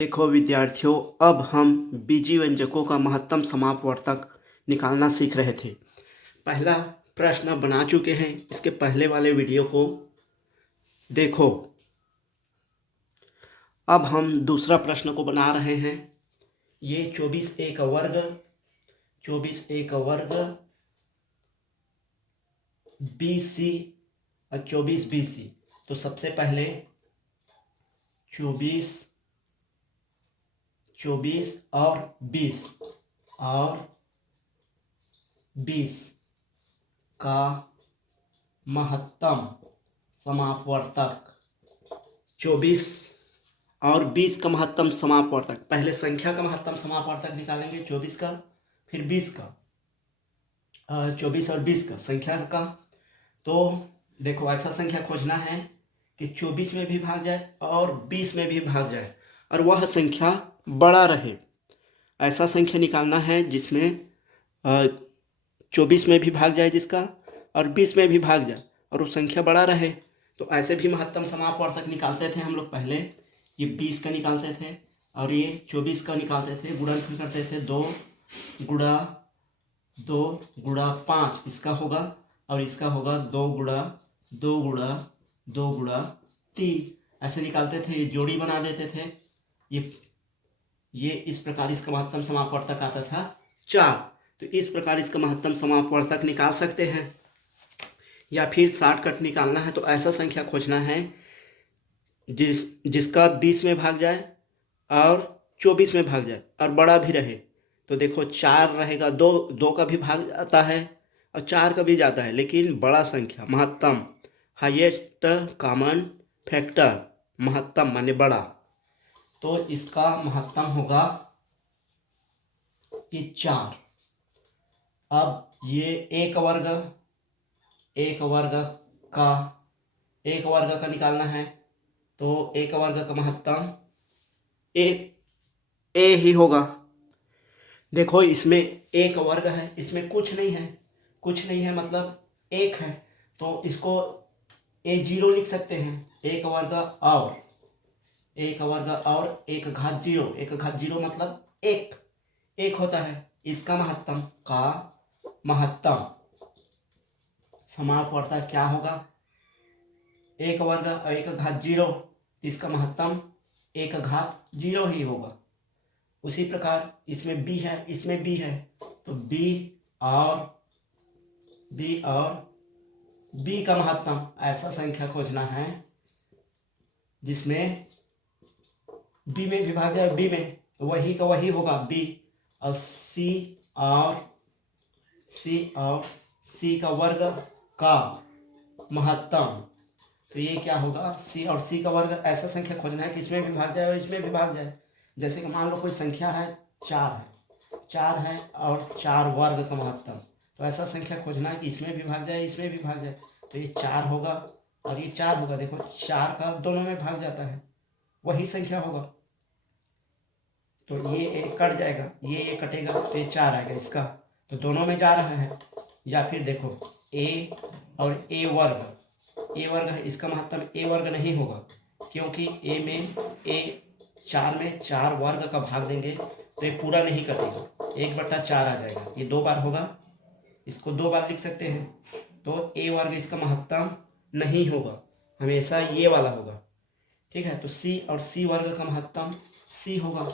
देखो विद्यार्थियों, अब हम बीजी व्यंजकों का महत्तम समापवर्तक निकालना सीख रहे थे। पहला प्रश्न बना चुके हैं, इसके पहले वाले वीडियो को देखो। अब हम दूसरा प्रश्न को बना रहे हैं। ये 24A का वर्ग, 24A का वर्ग BC और 24BC। तो सबसे पहले 24 और 20 का महत्तम समापवर्तक। 24 और 20 का महत्तम समापवर्तक। पहले संख्या का महत्तम समापवर्तक निकालेंगे 24 का, फिर 20 का। 24 और 20 का संख्या का। तो देखो, ऐसा संख्या खोजना है कि 24 में भी भाग जाए और 20 में भी भाग जाए और वह संख्या बड़ा रहे। ऐसा संख्या निकालना है जिसमें 24 में भी भाग जाए जिसका, और 20 में भी भाग जाए और वो संख्या बड़ा रहे। तो ऐसे भी महत्तम समापवर्तक निकालते थे हम लोग पहले। ये 20 का निकालते थे और ये 24 का निकालते थे। गुणनफल करते थे 2 गुणा 2 गुणा 5 इसका होगा, और इसका होगा 2 गुणा 2 गुणा 2 गुणा 3। ऐसे निकालते थे। ये जोड़ी बना देते थे। ये इस प्रकार इसका महत्तम समापवर्तक आता था 4। तो इस प्रकार इसका महत्तम समापवर्तक निकाल सकते हैं। या फिर शॉर्टकट निकालना है तो ऐसा संख्या खोजना है जिसका 20 में भाग जाए और 24 में भाग जाए और बड़ा भी रहे। तो देखो 4 रहेगा, 2 का भी भाग जाता है और 4 का भी जाता है, लेकिन बड़ा संख्या महत्तम, हाईएस्ट कॉमन फैक्टर, महत्तम माने बड़ा। तो इसका महत्तम होगा कि 4। अब ये एक वर्ग का निकालना है। तो एक वर्ग का महत्तम ए ही होगा। देखो, इसमें एक वर्ग है, इसमें कुछ नहीं है मतलब एक है। तो इसको A0 लिख सकते हैं। एक वर्ग और एक घात 0। एक घात 0 मतलब एक होता है। इसका महत्तम समापवर्तक क्या होगा? एक वर्ग और एक घात 0। इसका महत्तम एक घात 0 ही होगा। उसी प्रकार इसमें b है, इसमें b है, तो b और b का महत्तम। ऐसा संख्या खोजना है जिसमें b में भी भाग जाए b में, तो वही का वही होगा b। और c का वर्ग का महत्तम। तो ये क्या होगा? c और c का वर्ग। ऐसा संख्या खोजना है कि इसमें भी भाग जाए और इसमें भी भाग जाए। जैसे कि मान लो कोई संख्या है 4 है और 4 वर्ग का महत्तम। तो ऐसा संख्या खोजना है कि इसमें भी भाग जाए, इसमें भी भाग जाए। तो ये 4 होगा और ये 4 होगा। देखो 4 का दोनों में भाग जाता है, वही संख्या होगा। तो ये एक कट जाएगा, ये कटेगा, तो ये 4 आएगा इसका। तो दोनों में जा रहा है। या फिर देखो a और a वर्ग है, इसका महत्तम a वर्ग नहीं होगा, क्योंकि a में 4 वर्ग का भाग देंगे तो ये पूरा नहीं कटेगा, 1/4 आ जाएगा। ये 2 बार होगा, इसको 2 बार लिख सकते हैं। तो a वर्ग इसका महत्तम नहीं होगा, हमेशा ये वाला होगा। ठीक है। तो c और c वर्ग का महत्तम c होगा।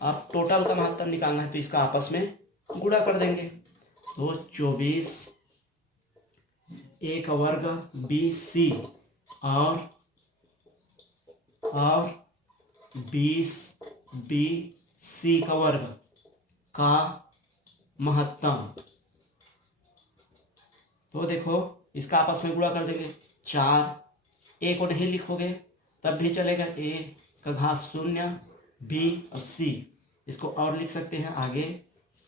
अब टोटल का महत्तम निकालना है तो इसका आपस में गुणा कर देंगे। तो 24 एक वर्ग BC और 20 BC का वर्ग का महत्तम। तो देखो इसका आपस में गुणा कर देंगे। 4 a को नहीं लिखोगे तब भी चलेगा, a का घात 0 b और c। इसको और लिख सकते हैं आगे।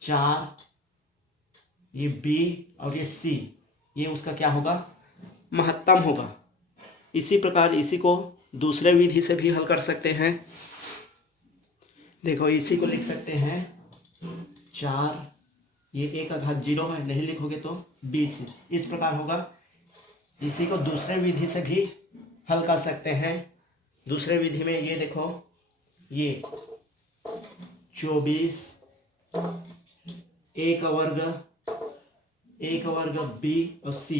4 ये b और ये c, ये उसका क्या होगा? महत्तम होगा। इसी प्रकार इसी को दूसरे विधि से भी हल कर सकते हैं। देखो इसी को लिख सकते हैं 4, ये a का घात 0 है, नहीं लिखोगे तो BC। इस प्रकार होगा। इसी को दूसरे विधि से भी हल कर सकते हैं। दूसरे विधि में ये देखो ये 24 ए का वर्ग बी और सी,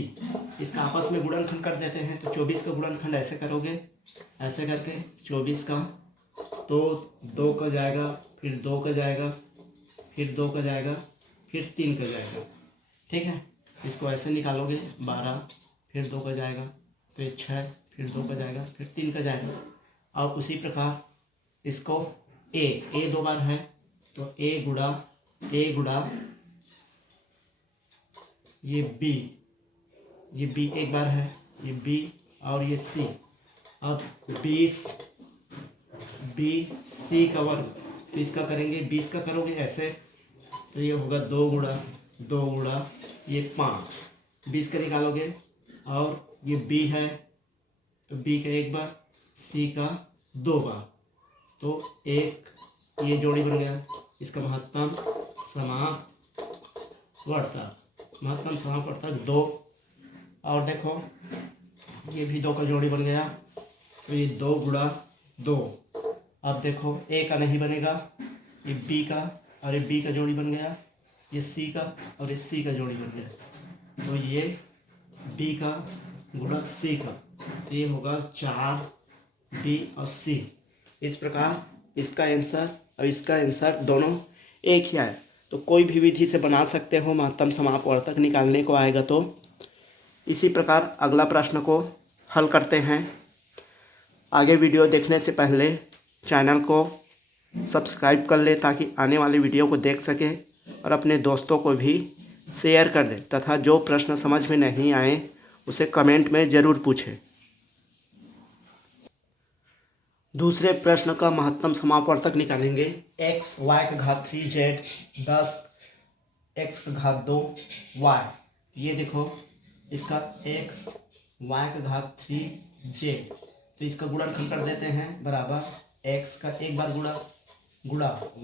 इसका आपस में गुणनखंड कर देते हैं। तो 24 का गुणनखंड ऐसे करोगे, ऐसे करके 24 का तो 2 का जाएगा, फिर 2 का जाएगा, फिर 2 का जाएगा, फिर 3 का जाएगा। ठीक है, इसको ऐसे निकालोगे 12, फिर 2 का जाएगा, तो ये 6, फिर 2 का जाएगा, फिर 3 का जाएगा। और उसी प्रकार इसको ए 2 बार है, तो ए गुणा ये बी एक बार है, ये बी और ये सी। अब 20 बी सी का वर्ग, तो इसका करेंगे 20 का करोगे ऐसे, तो ये होगा 2 गुणा ये 5, 20 का निकालोगे। और ये बी है, तो बी का 1 बार, सी का 2 बार, तो एक ये जोड़ी बन गया। इसका महत्तम समापवर्तक 2। और देखो ये भी 2 का जोड़ी बन गया, तो ये 2 गुणा 2। अब देखो ए का नहीं बनेगा, ये बी का और ये बी का जोड़ी बन गया, ये सी का और ये सी का जोड़ी बन गया, तो ये बी का गुणा सी का, तो ये होगा 4 बी और सी। इस प्रकार इसका आंसर और इसका आंसर दोनों एक ही आए। तो कोई भी विधि से बना सकते हो, महत्तम समापवर्तक निकालने को आएगा। तो इसी प्रकार अगला प्रश्न को हल करते हैं। आगे वीडियो देखने से पहले चैनल को सब्सक्राइब कर ले, ताकि आने वाली वीडियो को देख सके और अपने दोस्तों को भी शेयर कर दे, तथा जो प्रश्न समझ में नहीं आए उसे कमेंट में ज़रूर पूछें। दूसरे प्रश्न का महत्तम समापवर्तक निकालेंगे। x y का घात 3 z 10 x का घात 2 y। ये देखो इसका x y का घात 3 z, तो इसका गुणनखंड कर देते हैं बराबर x का 1 बार गुणा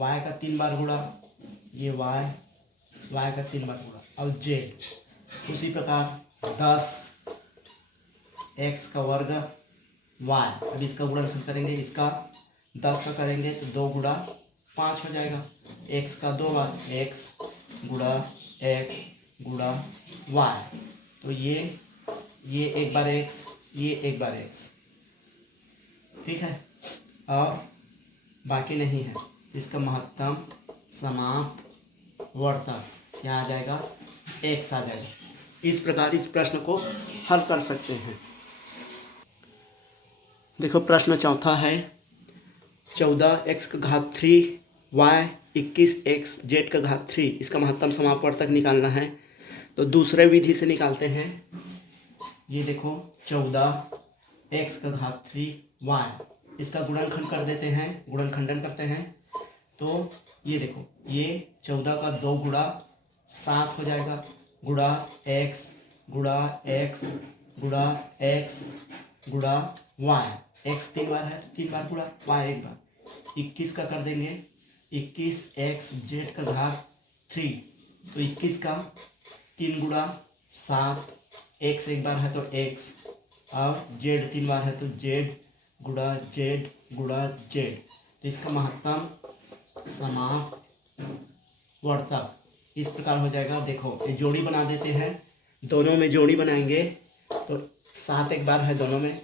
y का 3 बार गुणा, ये y का 3 बार गुणा और z। उसी प्रकार 10 x का वर्ग y। अब इसका गुणनखंड करेंगे, इसका 10 का करेंगे तो 2 गुणा 5 हो जाएगा, x का 2 बार x गुणा y, तो ये 1 बार x, ये 1 बार x। ठीक है, और बाकी नहीं है। इसका महत्तम समापवर्तक क्या आ जाएगा, x आ जाएगा। इस प्रकार इस प्रश्न को हल कर सकते हैं। देखो प्रश्न चौथा है, 14 x का घात 3 y 21 x z का घात 3, इसका महत्तम समापवर्तक निकालना है। तो दूसरे विधि से निकालते हैं। ये देखो 14 x का घात 3 y, इसका गुणनखंड कर देते हैं, गुणनखंडन करते हैं। तो ये देखो ये 14 का 2 गुणा 7 हो जाएगा, गुणा x गुणा x गुणा x गुणा y। x 3 बार है तो 3 बार गुणा, y 1 बार। 21 का कर देंगे, 21 x z का घात 3, तो 21 का 3 गुणा 7, x 1 बार है तो x, और z 3 बार है तो z गुणा z गुणा z। तो इसका महत्तम समापवर्तक इस प्रकार हो जाएगा। देखो ये जोड़ी बना देते हैं, दोनों में जोड़ी बनाएंगे तो 7 एक बार है दोनों में,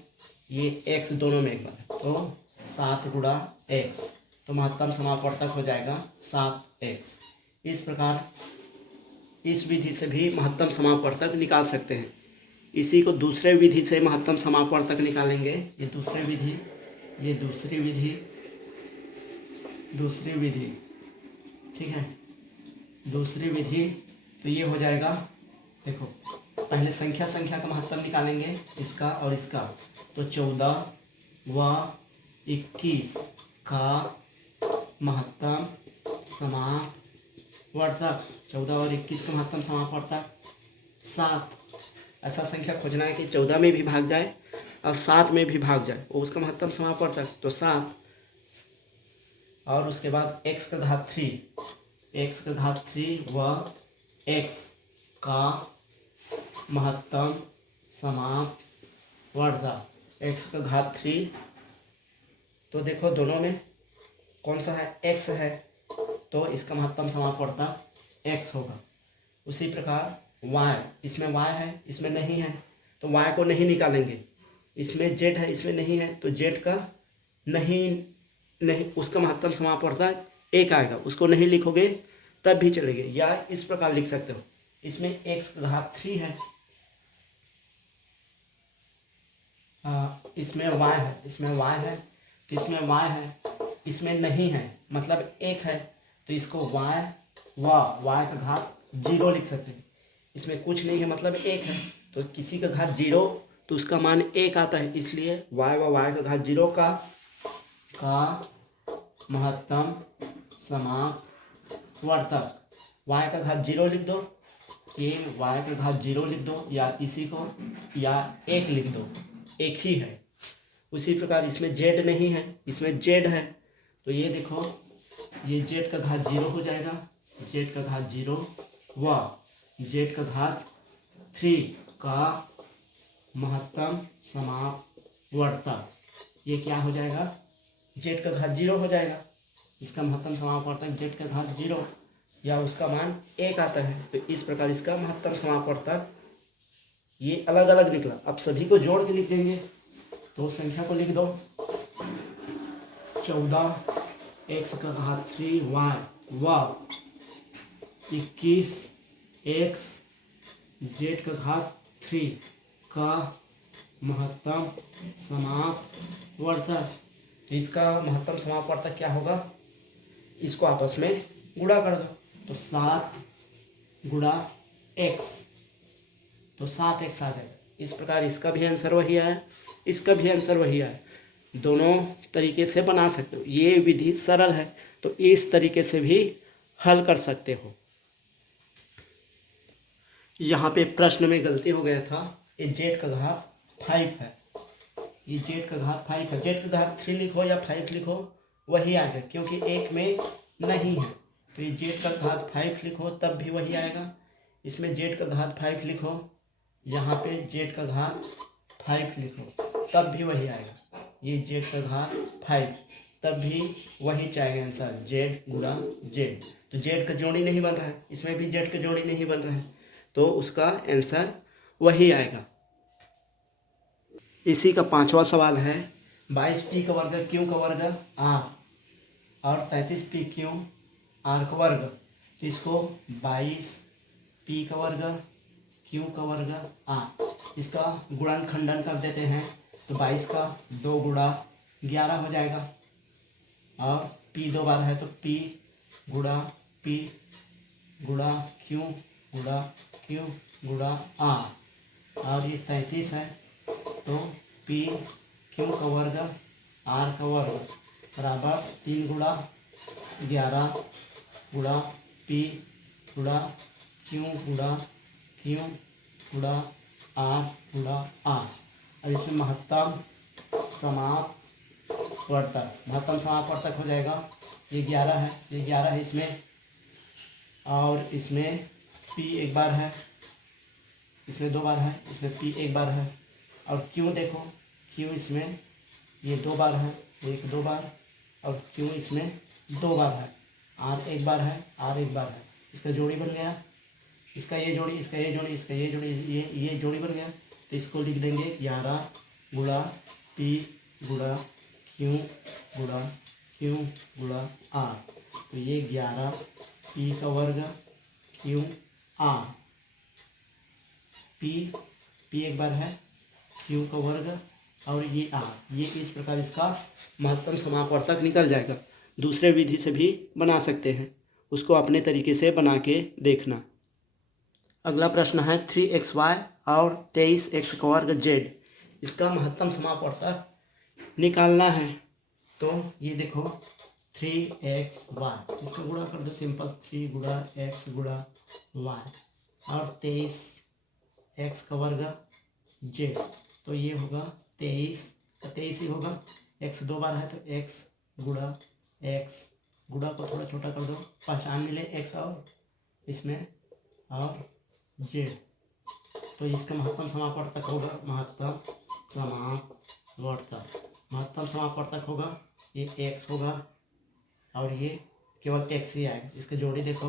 ये x दोनों में एक बार है, तो 7 गुणा x, तो महत्तम समापवर्तक हो जाएगा 7x। इस प्रकार इस विधि से भी महत्तम समापवर्तक निकाल सकते हैं। इसी को दूसरे विधि से महत्तम समापवर्तक निकालेंगे। ये दूसरी विधि ठीक है, दूसरी विधि। तो ये हो जाएगा, देखो पहले संख्या का महत्तम निकालेंगे, इसका और इसका। तो 14 व 21 का महत्तम समापवर्तक, 14 और 21 का महत्तम समापवर्तक 7। ऐसा संख्या खोजना है कि 14 में भी भाग जाए और 7 में भी भाग जाए, और उसका महत्तम समापवर्तक तो 7। और उसके बाद x का घात 3 व x का महत्तम समापवर्तक, x का घात 3। तो देखो दोनों में कौन सा है, एक्स है, तो इसका महत्तम समापवर्तक एक्स होगा। उसी प्रकार वाई, इसमें वाई है, इसमें नहीं है, तो वाई को नहीं निकालेंगे। इसमें जेड है, इसमें नहीं है, तो जेड का नहीं उसका महत्तम समापवर्तक एक आएगा, उसको नहीं लिखोगे तब भी चलेगा। या इस प्रकार लिख सकते हो, इसमें एक्स घात 3 है, इसमें y है, इसमें y है, तो इसमें y है, इसमें नहीं है मतलब एक है, तो इसको y का घात 0 लिख सकते हैं। इसमें कुछ नहीं है मतलब एक है, तो किसी का घात 0 तो उसका मान 1 आता है, इसलिए y का घात 0 का महत्तम समापवर्तक y का घात 0 लिख दो, ये y का घात 0 लिख दो, या इसी को या 1 लिख दो, एक ही है। उसी प्रकार इसमें z नहीं है, इसमें z है, तो ये देखो ये z का घात 0 हो जाएगा, z का घात 0 व z का घात 3 का महत्तम समापवर्तक, ये क्या हो जाएगा, z का घात 0 हो जाएगा। इसका महत्तम समापवर्तक z का घात 0 या उसका मान 1 आता है, तो इस प्रकार इसका महत्तम समापवर्तक ये अलग अलग निकला। अब सभी को जोड़ के लिख देंगे, तो संख्या को लिख दो, 14 एक्स का घात 3 वाई व 21 एक्स जेड का घात 3 का महत्तम समापवर्तक। इसका महत्तम समापवर्तक क्या होगा, इसको आपस में गुणा कर दो, तो 7 गुणा एक्स, तो 7x आ जाएगा। इस प्रकार इसका भी आंसर वही आया, इसका भी आंसर वही आया। दोनों तरीके से बना सकते हो, ये विधि सरल है तो इस तरीके से भी हल कर सकते हो। यहाँ पे प्रश्न में गलती हो गया था, ये जेड का घात 5 है, ये जेड का घात 5 है, जेड का घात 3 लिखो या 5 लिखो वही आएगा, क्योंकि एक में नहीं है, तो ये जेड का घात 5 लिखो तब भी वही आएगा। इसमें जेड का घात 5 लिखो, यहाँ पे जेड का घात 5 लिखो तब भी वही आएगा, ये जेड का घात 5 तब भी वही चाहिए आंसर, जेड गुणा जेड। तो जेड का जोड़ी नहीं बन रहा है, इसमें भी जेड का जोड़ी नहीं बन रहा है, तो उसका आंसर वही आएगा। इसी का 5वां सवाल है, 22p का वर्ग क्यू का वर्ग आर और 33p क्यू आर का वर्ग, तो इसको 22p का वर्ग क्यू का वर्ग आर, इसका गुणन खंडन कर देते हैं, तो 22 का 2 गुणा 11 हो जाएगा, और p 2 बार है तो p गुणा क्यू गुणा आर, और ये 33 है तो p क्यू का वर्ग आर का वर्ग बराबर 3 गुणा 11 गुणा p गुणा क्यू गुणा आर गुणा आर। अब इसमें महत्तम समापवर्तक हो जाएगा, ये 11 है, ये 11 है इसमें, और इसमें p एक बार है, इसमें 2 बार है, इसमें p एक बार है, और q देखो q इसमें ये 2 बार है, एक 2 बार, और q इसमें 2 बार है, r एक बार है, r एक बार है, इसका जोड़ी बन गया, इसका ये जोड़ी, इसका ये जोड़ी, इसका ये जोड़ी, ये जोड़ी बन गया, तो इसको लिख देंगे 11 गुणा p गुणा q गुणा r, तो ये 11 p का वर्ग q r, p एक बार है, q का वर्ग और ये r, ये इस प्रकार इसका महत्तम समापवर्तक निकल जाएगा। दूसरे विधि से भी बना सकते हैं, उसको अपने तरीके से बना के देखना। अगला प्रश्न है 3xy और 23x का वर्ग z, इसका महत्तम समापवर्तक निकालना है। तो ये देखो 3xy, इसको गुणा कर दो सिंपल, 3 गुणा x गुणा y, और 23x का वर्ग z, तो ये होगा 23 का 23 ही होगा, x 2 बार है तो x गुणा को थोड़ा छोटा कर दो, पहचान मिले x और इसमें और z, तो इसका महत्तम समापवर्तक होगा, महत्तम समापवर्तक होगा, ये x होगा और ये केवल x ही आएगा। इसका जोड़ी देखो,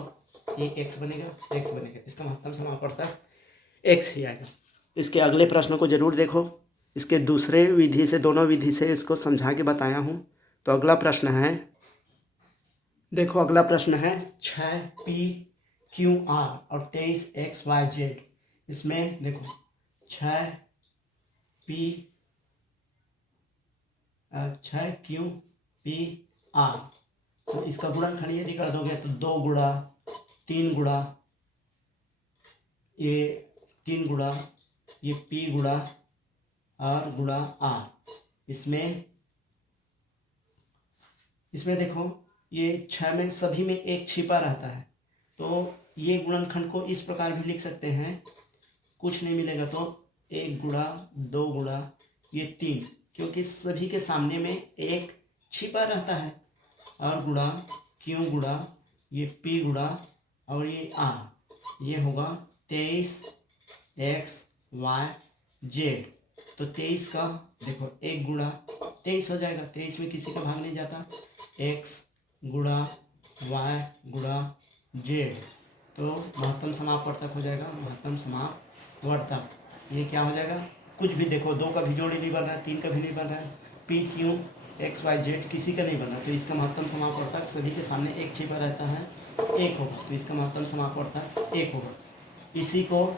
ये x बनेगा, इसका महत्तम समापवर्तक x ही आएगा। इसके अगले प्रश्न को जरूर देखो, इसके दूसरे विधि से, दोनों विधि से इसको समझा के बताया हूँ। तो अगला प्रश्न है, देखो अगला प्रश्न है 6PQR और 23XYZ। इसमें देखो 6QPR, तो इसका गुणनखंड यदि कर दोगे तो 2 गुणा 3 गुणा ये 3 गुणा ये P गुणा R गुणा R। इसमें देखो ये 6 में सभी में एक छिपा रहता है, तो ये गुणनखंड को इस प्रकार भी लिख सकते हैं, कुछ नहीं मिलेगा तो 1 गुणा 2 गुणा ये 3, क्योंकि सभी के सामने में एक छिपा रहता है, और गुणा Q गुणा ये P गुणा और ये R, ये होगा 23XYZ। तो 23 का देखो 1 गुणा 23 हो जाएगा, 23 में किसी का भाग नहीं जाता, x गुणा y गुणा z, तो महत्तम समापवर्तक हो जाएगा, महत्तम समापवर्तक। ये क्या हो जाएगा, कुछ भी देखो, 2 का भी जोड़ी नहीं बन रहा है, 3 का भी नहीं बन रहा है, PQXYZ किसी का नहीं बन रहा, तो इसका महत्तम समापवर्तक सभी के सामने एक छिपा रहता है, 1 होगा, तो इसका महत्तम समापवर्तक 1 होगा। इसी को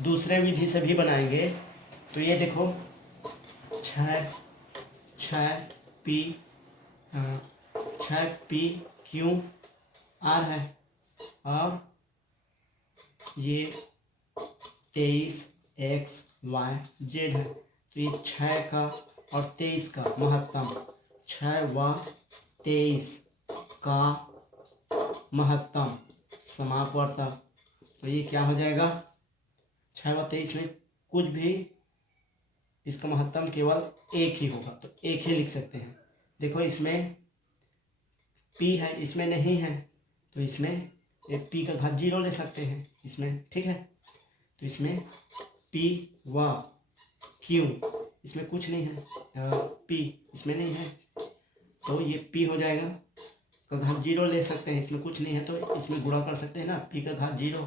दूसरे विधि से भी बनाएंगे, तो ये देखो 6PQR है और ये 23XYZ है, तो ये 6 का और 23 का महत्तम, 6 व 23 का महत्तम समापवर्तक, तो ये क्या हो जाएगा, 6 व 23 में कुछ भी, इसका महत्तम केवल 1 ही होगा, तो 1 ही लिख सकते हैं। देखो इसमें P है, इसमें नहीं है, तो इसमें एक P का घात 0 ले सकते हैं इसमें, ठीक है। तो इसमें P व Q, इसमें कुछ नहीं है, P इसमें नहीं है, तो ये P हो जाएगा, का घात 0 ले सकते हैं, इसमें कुछ नहीं है, तो इसमें गुणा कर सकते हैं ना, P का घात 0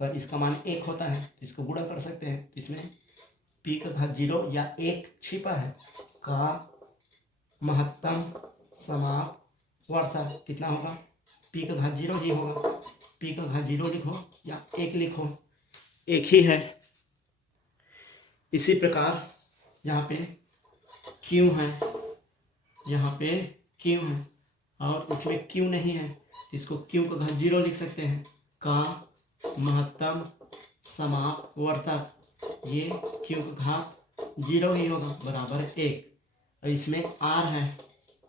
पर इसका मान 1 होता है, तो इसको गुणा कर सकते हैं, तो इसमें P का घात 0 या 1 छिपा है, का महत्तम समापवर्तक कितना होगा, P का घात 0 ही होगा, P का घात 0 लिखो या 1 लिखो, 1 ही है। इसी प्रकार यहाँ पे Q है, यहाँ पे Q है और इसमें Q नहीं है, तो इसको Q का घात 0 लिख सकते हैं, का महत्तम समापवर्तक, ये Q का घात 0 ही होगा, बराबर 1। और इसमें R है,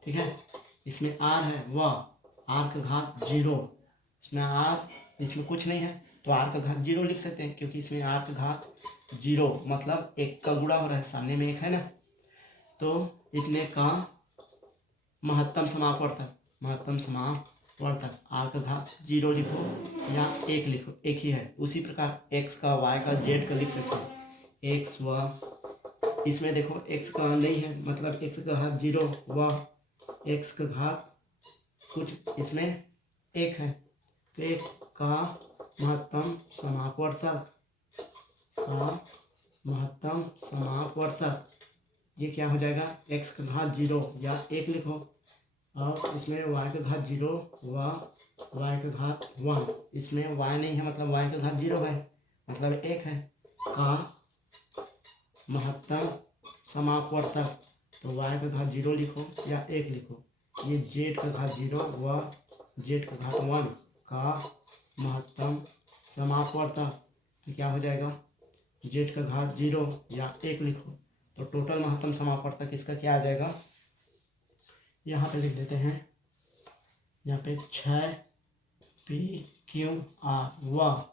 ठीक है, इसमें R है व R का घात 0, इसमें R, इसमें कुछ नहीं है, तो R का घात 0 लिख सकते हैं, क्योंकि इसमें R का घात 0 मतलब 1 का गुणा हो रहा है, सामने में 1 है ना, तो इतने का महत्तम समापवर्तक, महत्तम समापवर्तक R का घात 0 लिखो या 1 लिखो, 1 ही है। उसी प्रकार x का, y का, z का लिख सकते हैं, x व, इसमें देखो x का नहीं है, मतलब x का घात 0 व x का घात कुछ, इसमें 1 है, तो 1 का महत्तम समापवर्तक, का महत्तम समापवर्तक, ये क्या हो जाएगा, x का घात 0 या 1 लिखो, और इसमें y का घात 0 व y का घात 1, इसमें y नहीं है, मतलब y का घात 0 है, मतलब 1 है, का महत्तम समापवर्तक, तो y का घात 0 लिखो या 1 लिखो, ये z का घात 0 व z का घात 1 का महत्तम समापवर्तक, तो क्या हो जाएगा, z का घात 0 या 1 लिखो, तो टोटल महत्तम समापवर्तक इसका क्या आ जाएगा, यहाँ पे लिख देते हैं, यहाँ पे 6PQR व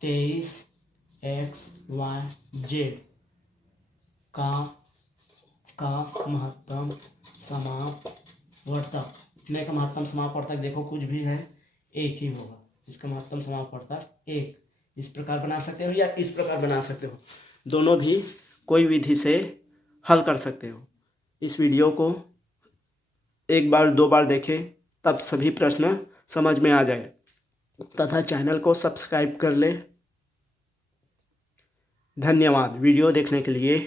23XYZ का महत्तम समापवर्तक, इतने का महत्तम समापवर्तक देखो कुछ भी है, 1 ही होगा, इसका महत्तम समापवर्तक 1। इस प्रकार बना सकते हो या इस प्रकार बना सकते हो, दोनों भी कोई विधि से हल कर सकते हो। इस वीडियो को एक बार 2 बार देखें, तब सभी प्रश्न समझ में आ जाए। तथा चैनल को सब्सक्राइब कर ले। धन्यवाद वीडियो देखने के लिए।